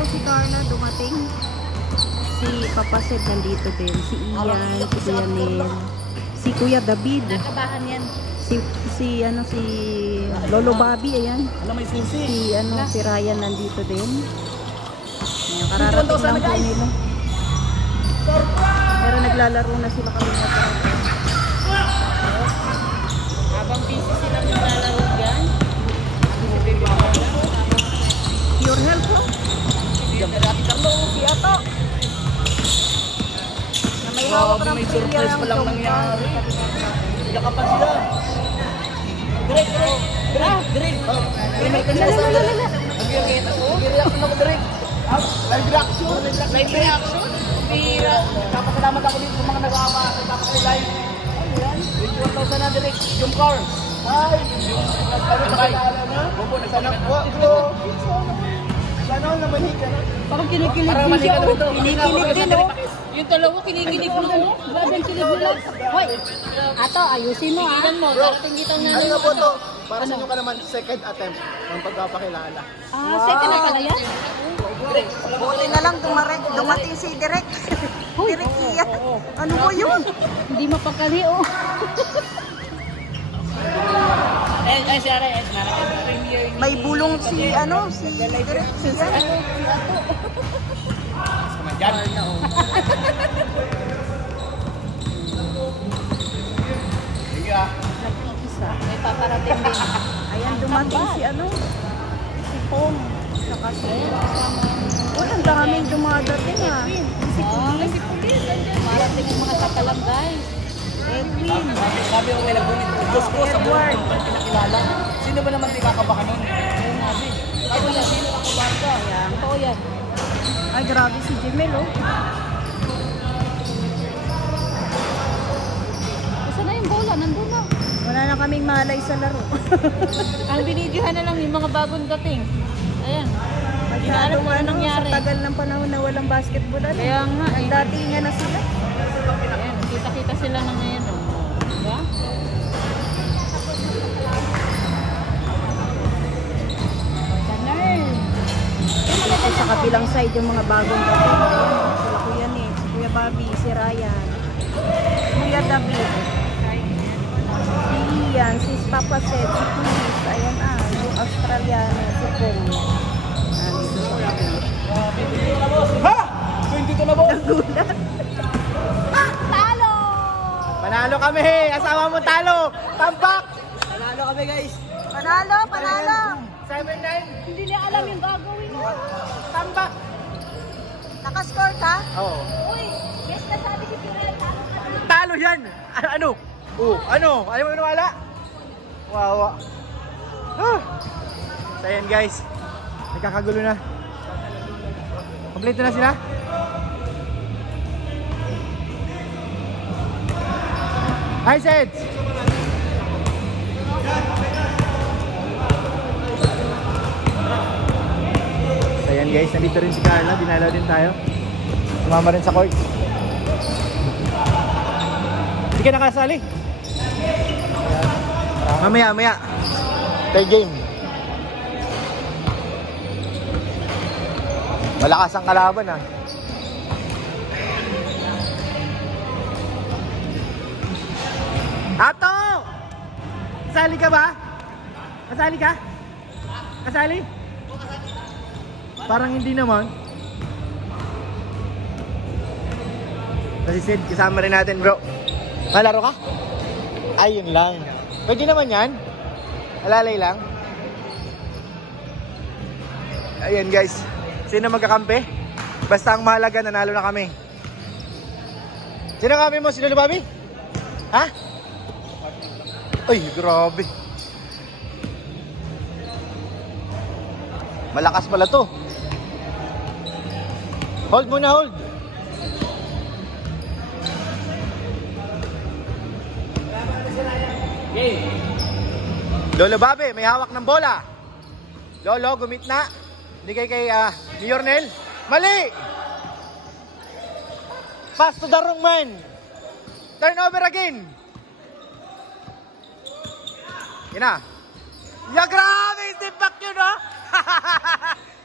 ko si Carla dumating. Si Papa Sed nandito din. Si Ian, si Kuya Nel, si Kuya David. Nakabahan yan. Si Lolo Bobby, ayan. Si Ryan nandito din. Ayan, kararating lang po nila. Pero naglalaro na sila kami na parang. Habang busy sila naglalaro dyan. Pure health po. Si Ato. Na may hawak ng pilya ng tongkal. Nakapan sila. Direct. Live reaction. Pira. Kapasalamat ako dito sa mga nag-live. 21,000 na direct. Yung car. Ay. Sana naman hika na. Parang kinikilig din siya. Kinikilig din, oh. Yung dalawa kinikilig mo. Grabe ang kilig nila. Hoy, Ato, ayusin mo, ha? Mo, darating dito na. Ano na po to? Para sa inyo ka naman, second attempt ng pagpapakilala. Second na pala yan? Buti na lang dumating si Direk. Direk Ian. Ano mo yun? Hindi mapakali, oh. May bulong si Direk Ian. May paparating din. Ayan, dumating si Pong. Saka si... Uy, ang daming dumadating, ha. Si Police. Marating yung mga tatalang guys. Edwin. Sabi ko may nagunit. Diyos ko sa buhay. Pinakilala. Sino ba naman di kakabaka nun? Sabi na sino kakabaka ka? Totoo yan. Ay, grabe si Jemel, oh. Saan na yung bola? Nandun na. Wala na kaming malay sa laro. Ang binidyohan na lang yung mga bagong dating. Ayan. Masyadong sa tagal ng panahon na walang basketball. Kaya nga. Nagdatingan na sila. Ayan, kita-kita sila na ngayon. Diba? Ganun. Ito sa kabilang side yung mga bagong dating. Ayan, sila Kuya Nick, si Kuya Bobby, si Ryan, Kuya David, si Ian, si Papa Sed, si Police, ayan yung Australiano, si Pong. Nandito sa kabila. Ha? 22 na boss! Nagulat. Talo! Panalo kami! Asawa mo talo! Tambak! Panalo kami guys! Panalo! 7-9! Hindi niya alam yung gagawin mo. Tambak! Nakascore ka? Oo. Uy, yes na sabi si Piral, talo ka na. Talo yan! Ano? Ano? Ayaw mo wala? Wawa. So ayan guys. Nagkakagulo na. Kompleto na sila? Hi, Seds! So ayan guys, nandito rin si Carla. Dinalaw din tayo. Sumama rin sa court. Hindi ka nakasali? Mamaya. Third game. Malakas ang kalaban, ha. Ato! Kasali ka ba? Kasali ka? Kasali? Parang hindi naman. Kasi Sid, kasama rin natin, bro. Malaro ka? Ayun lang. Pwede naman yan. Alalay lang. Ayan guys. Sino magkakampi? Basta ang mahalaga, nanalo na kami. Sino kami mo? Sino Bobby? Ha? Ay, grabe. Malakas pala to. Hold muna, hold. Lolo Bobby, may hawak ng bola. Lolo, gumit na. Hindi kay Yornel. Mali! Pass to the wrong man. Turn over again. Yan na. Ya, grabe, step back yun, ha?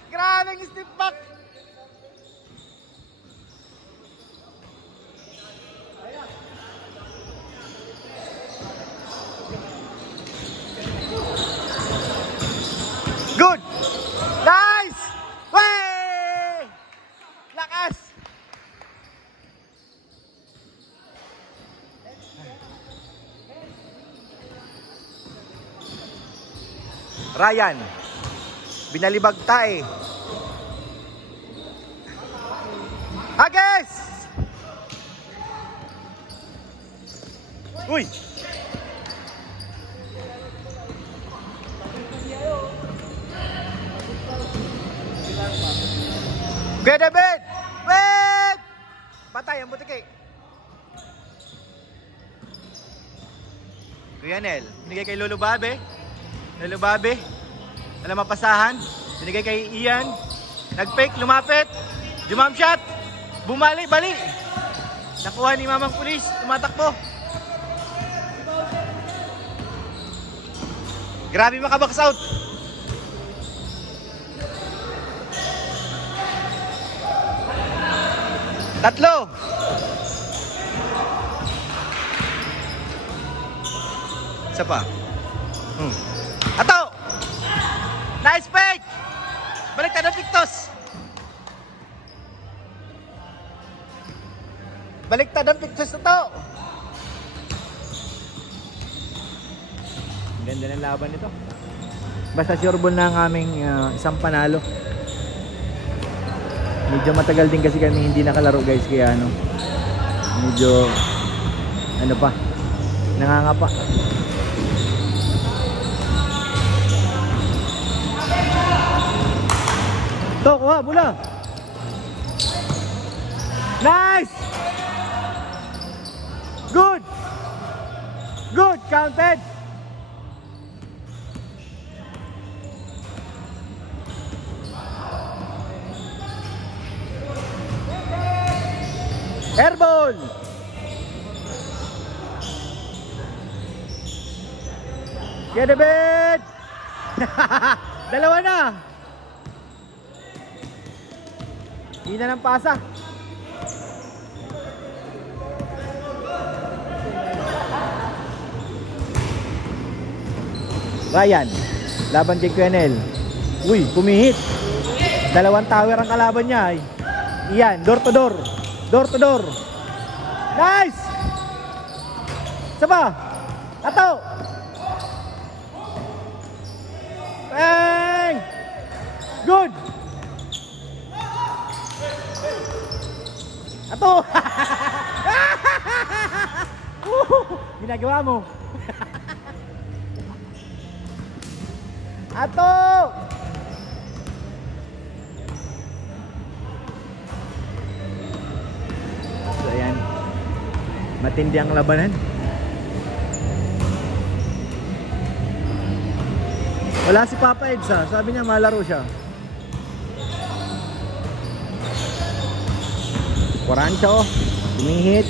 Grabe, step back. Ryan. Binalibag tae. Agis! Uy! Kuya David! Wait! Patay ang butiki. Kuya Nel, binigay kay Lolo Babe. Lolo Babe. Alam mapasahan. Binigay kay Ian. Nag-fake, lumapit. Jump shot. Bumali, bali. Nakuha ni Mamang Pulis. Tumatakbo. Grabe makabox out. Tatlo. Isa pa. Ato. Nice fake. Balik tayo ng Pictos. Baliktad ang Pictos na to. Ganda ng laban nito. Basta sure ball na ang aming isang panalo. Medyo matagal din kasi kami hindi nakalaro guys, kaya ano, medyo ano pa, nangangapa. To, kuha, bola. Nice! Good! Good! Counted! Airball! Get a bit! Dalawa na! Hindi na ng pasa. Ryan, laban kay Quenel. Uy, pumihit. Dalawang tower ang kalaban niya. Iyan, door to door. Door to door. Nice! Saba? Ato! Bang! Good! Ato! Ginagawa mo. Ato! So ayan, matindi ang labanan. Wala si Papa Eds ha, sabi niya malaro siya. Quarancha oh, humihit,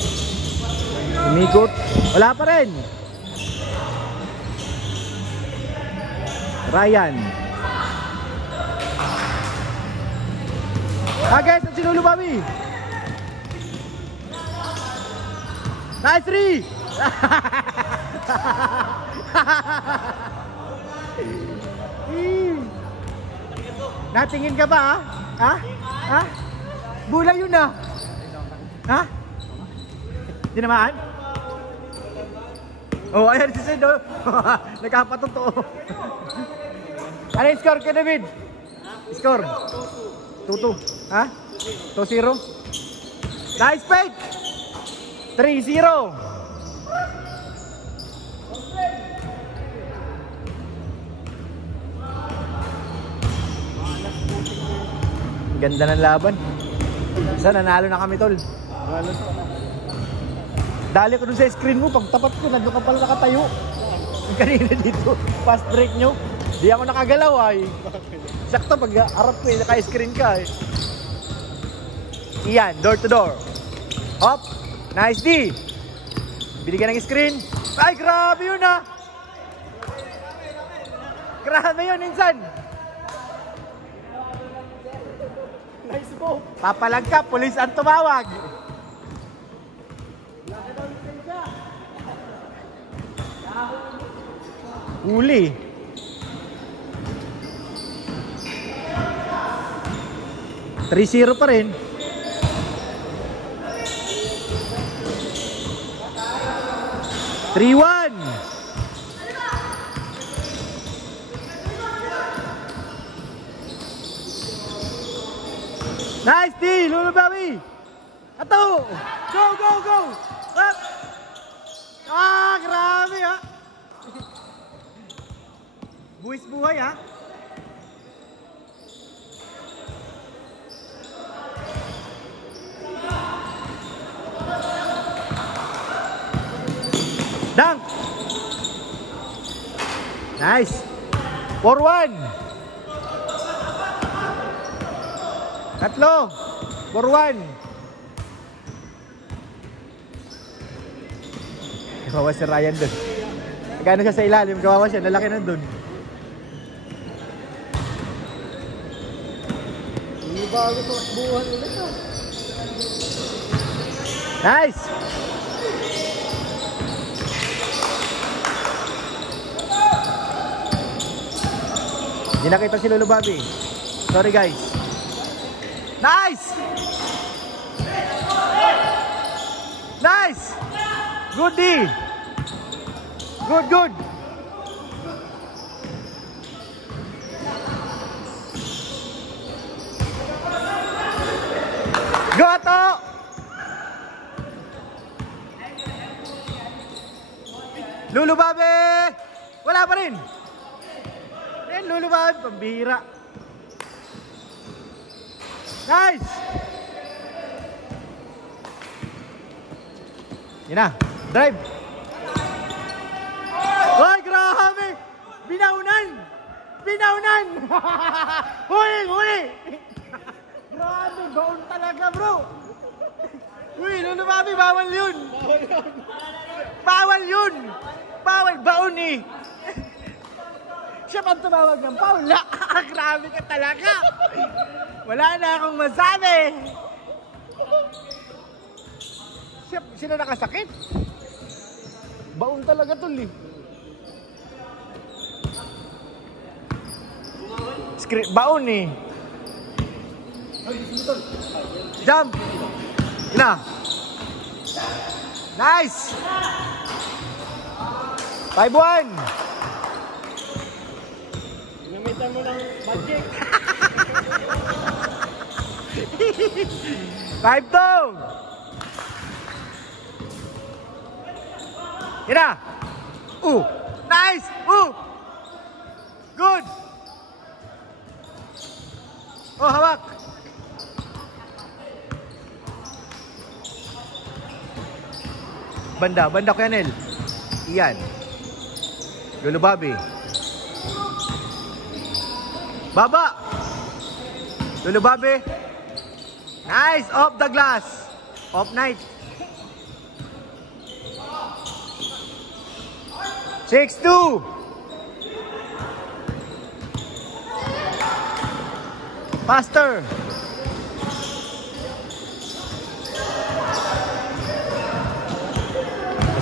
umikot, wala pa rin. Ryan. Agad sa Sinulu Babi. Nice three. Natingin ka ba ha? Ha? Ha? Bula yun ah. Ha? Dinamaan? Oh, ayan si Sid oh. Nakapatotoo. Ano yung score ka, David? Score? 2-2. Ha? 2-0? Nice fake! 3-0. Ganda ng laban. Isa, nanalo na kami, tol. Dali ko dun sa screen mo, pag tapat ko, nandun ka pala nakatayo. Kanina dito, fast break nyo. Di ako nakagalaw ay. Sakto pag harap ko, naka-screen ka eh. Iyan, door to door. Hop, nice D. Binigyan ng screen. Ay, grabe yun ah. Grabe yun, insan. Nice po. Papalagka, pulis ang tumawag. Huli. $3-0 pa rin. $3-1. Nice, T! Lulu Bobby! Ato! Go, go, go! Up! Ah, grabe ha! Buwis buhay ha! Dunk! Nice! 4-1! Tatlo! 4-1! Kawawa si Ryan dun. Nagano siya sa ilalim, kawawa siya, lalaki na dun. Hindi bago sa buwan ulit ha. Nice! Hindi nakita si Lolo Bobby. Sorry guys. Nice! Nice! Good D! Good, good! Go, Ato! Lolo Bobby! Wala pa rin! Lulu Bobby, pambihira. Nice! Yan na, drive. Ay, grabe! Binaunan! Binaunan! Huli, huli! Grabe, baon talaga bro! Uy, Lulu Bobby, bawal yun! Bawal yun! Bawal, baon eh! Siya pang tumawag ng Paula. Grabe ka talaga. Wala na akong masabi. Siya na nakasakit. Baon talaga tol eh. Baon eh. Jump. Ina. Nice. 5-1. Gamitan mo ng magic. 5-2. Yan na. Nice. Good. Oh, hawak. Banda ko yan, El. Iyan. Lolo Bobby. Baba! Lolo Bobby. Nice! Off the glass. Off night. 6-2. Faster.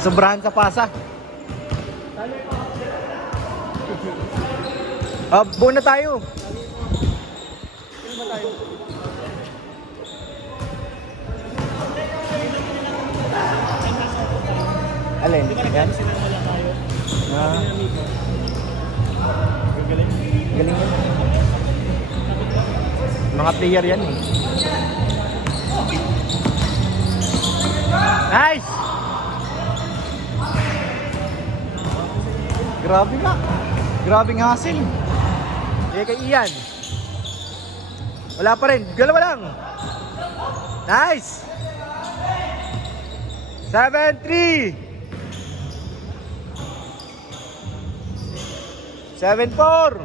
Sobrahan sa pasa. Buo na tayo. Alin? Yan? Galing yan. Mga player yan eh. Nice! Grabe nga. Grabing hasil. Kay Ian. Wala pa rin. Dalawa lang. Nice! 7-3. 7-4.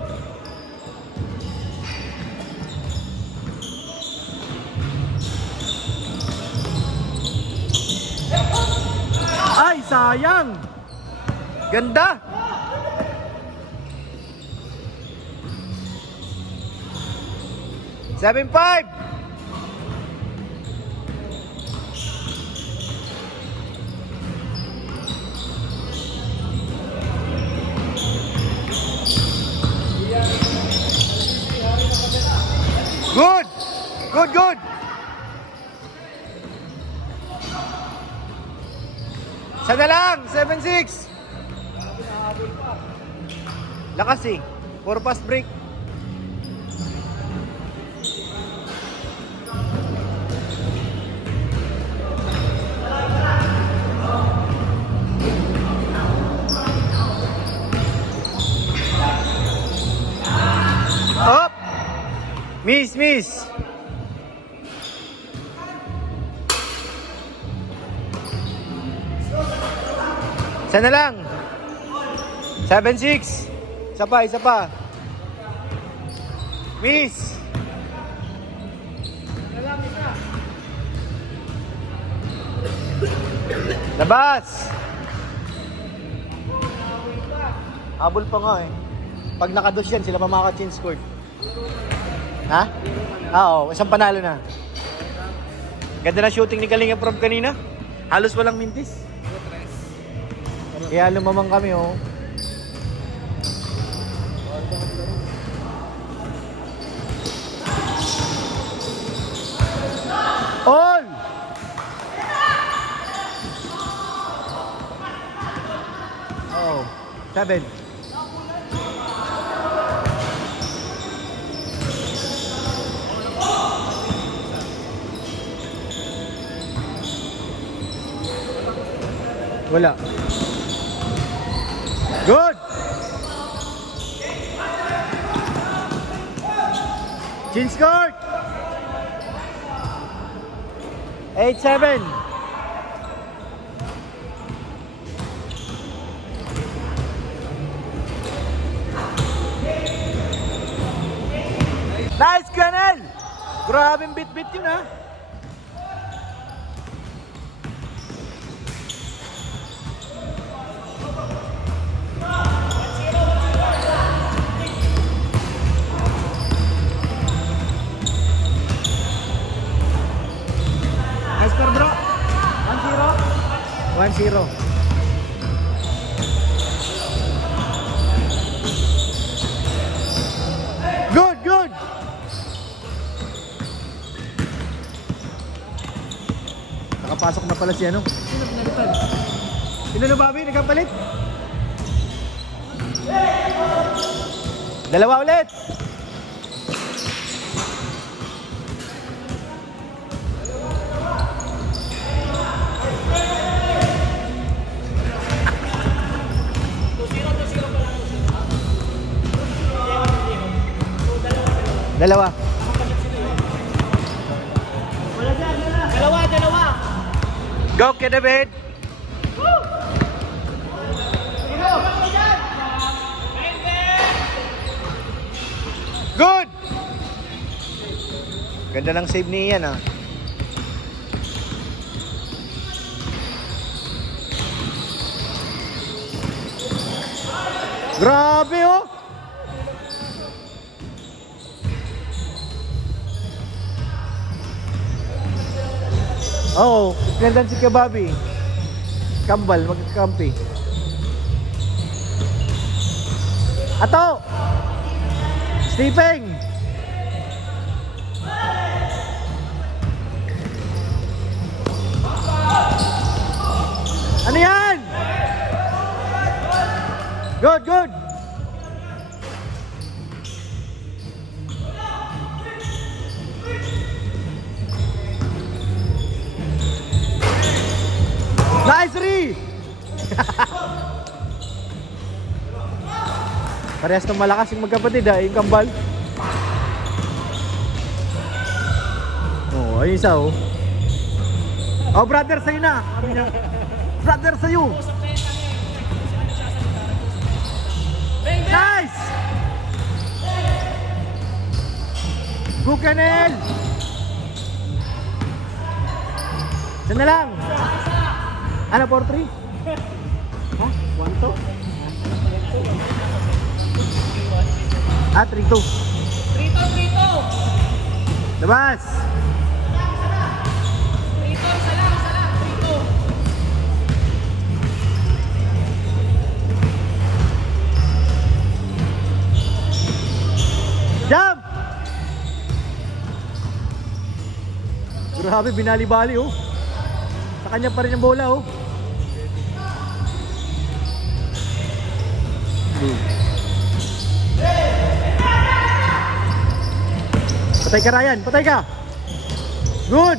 Ay, sayang. Ganda. Seven, 5. Good. Good, good. Sana lang, 7-6. Lakas eh. 4 pass break. Miss. Isa na lang. 7-6. Isa pa. Miss. Labas. Habol pa nga eh. Pag nakados yan, sila pa makaka-change score. Ha? Oo, isang panalo na. Ganda na shooting ni Kalinga Prof kanina. Halos walang mintis. Kaya lumamang kami oh. All! Oh, 7. Wala. Good! Chin scored! 8-7. Nice, Granel! Grabing bit-bit yun ha. Nice score bro. 1-0. 1-0. Good. Nakapasok na pala si ano? Sino na Bobby? Nagkapalit? Dalawa ulit. Dalawa. Go, kid David. Good. Ganda ng save ni Ian ah. Grabe oh. Oo, pinandan si Kababi. Kambal, magkakampi. Ato! Steeping! Ano yan? Good! Nice three! Parehas ng malakas yung magkapatid ha, yung kambal. Oh, ayun isa oh. Oh, brother sa'yo na. Brother sa'yo. Nice! Bukanel! Isa na lang. Ano, 4-3? Ha? 1-2? Ah, 3-2. 3-2. Labas! 3-2, isa lang, 3-2. Jump! Grabe, binali-bali oh. Sa kanya pa rin ang bola oh. Patay ka Ryan, patay ka. Good.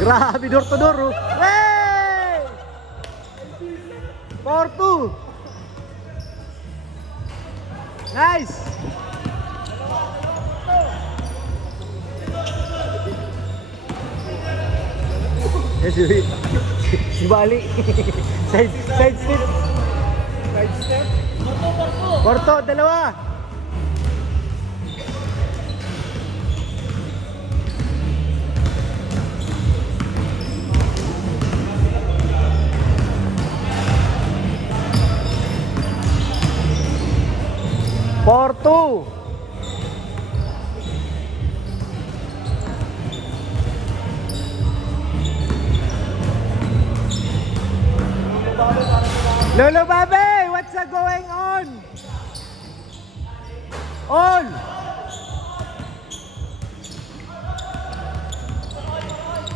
Grabe, door to door oh. Hey! 4-2. Nice! Yes, si Bali. Side step. Side step. Porto, dalawa. Porto. Lolo Babe, what's going on? All.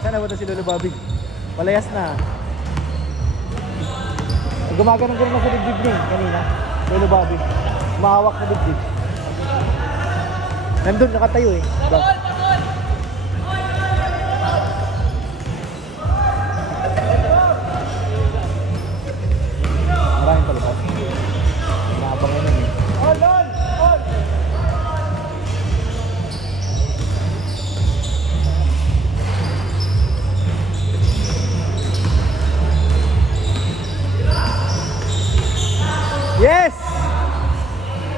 Sana ba ito si Lolo Bobby? Palayas na. Gumagano'n na sa dibdib niya kanina. Lolo Bobby. Mahawak na dibdib. Nandun, nakatayo eh. Maraming palipad. Naabangan nun eh. All! Yes!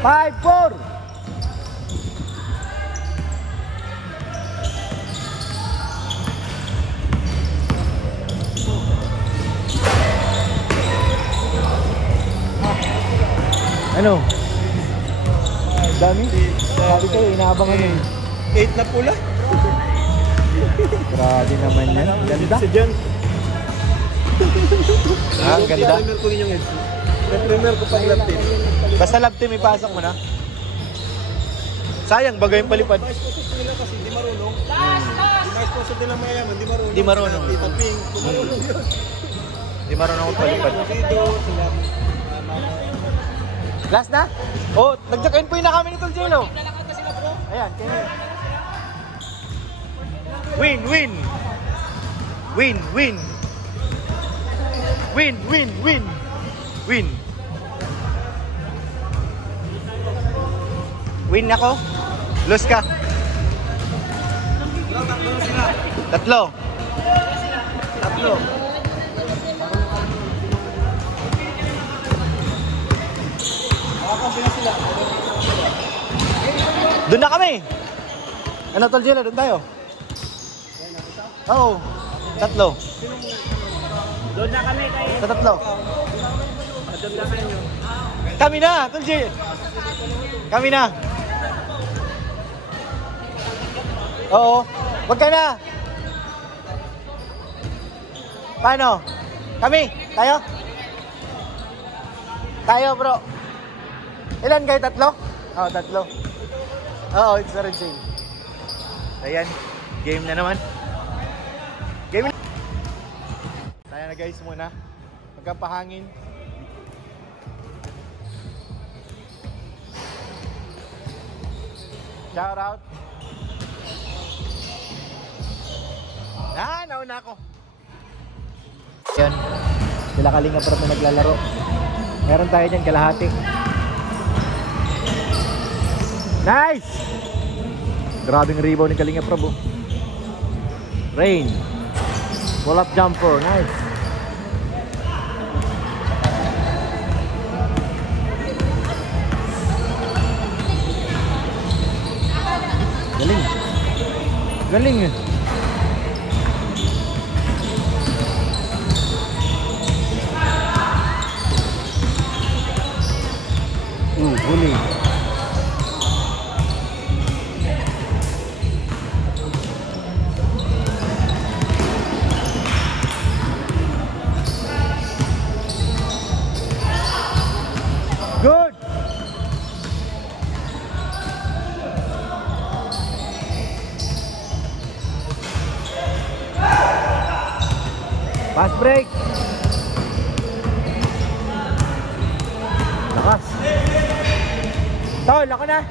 5-4! Ano? Dami? Sabi kayo, inaabangan yun. 8 na pula. Grabe naman yan. Ganda. Si Jan. Ah, ganda. Primer ko yung heads. Primer ko pag lap team. Basta lab team, ipasok mo na. Sayang, bagay yung palipad. Mais po nila kasi di marunong. Di mais po nila mayaman, di marunong. Di marunong. Tita Ping, di marunong yun. Di marunong akong palipad. Dito, sila. Last na? Oh, nag-check-in po na kami ni Tol Jello. Ayan, kaya. Win, win. Win, win. Win, win, win. Win. Win ako. Lose ka. Tatlo. Doon na kami. Ano Tol Jello, doon tayo. Oo. Tatlo. Doon na kami kayo. Sa tatlo. Doon na kayo. Kami na, Tol Jello. Kami na. Oo. Wag ka na. Paano? Kami? Tayo? Tayo bro. Ilan kayo? Tatlo? Oo, tatlo. Oo, it's a red chain. Ayan. Game na naman. Game na. Tayo na guys muna. Magkapahangin. Shout out. Nauna ako. Yan. Sila Kalinga Prab na naglalaro. Meron tayo dyan kalahati. Nice! Grabing rebound ni Kalinga Prab. Rain. Pull up jumper. Nice. Galing. Galing eh. Huli. Good. Fast break. Lakas. Tol, ako na.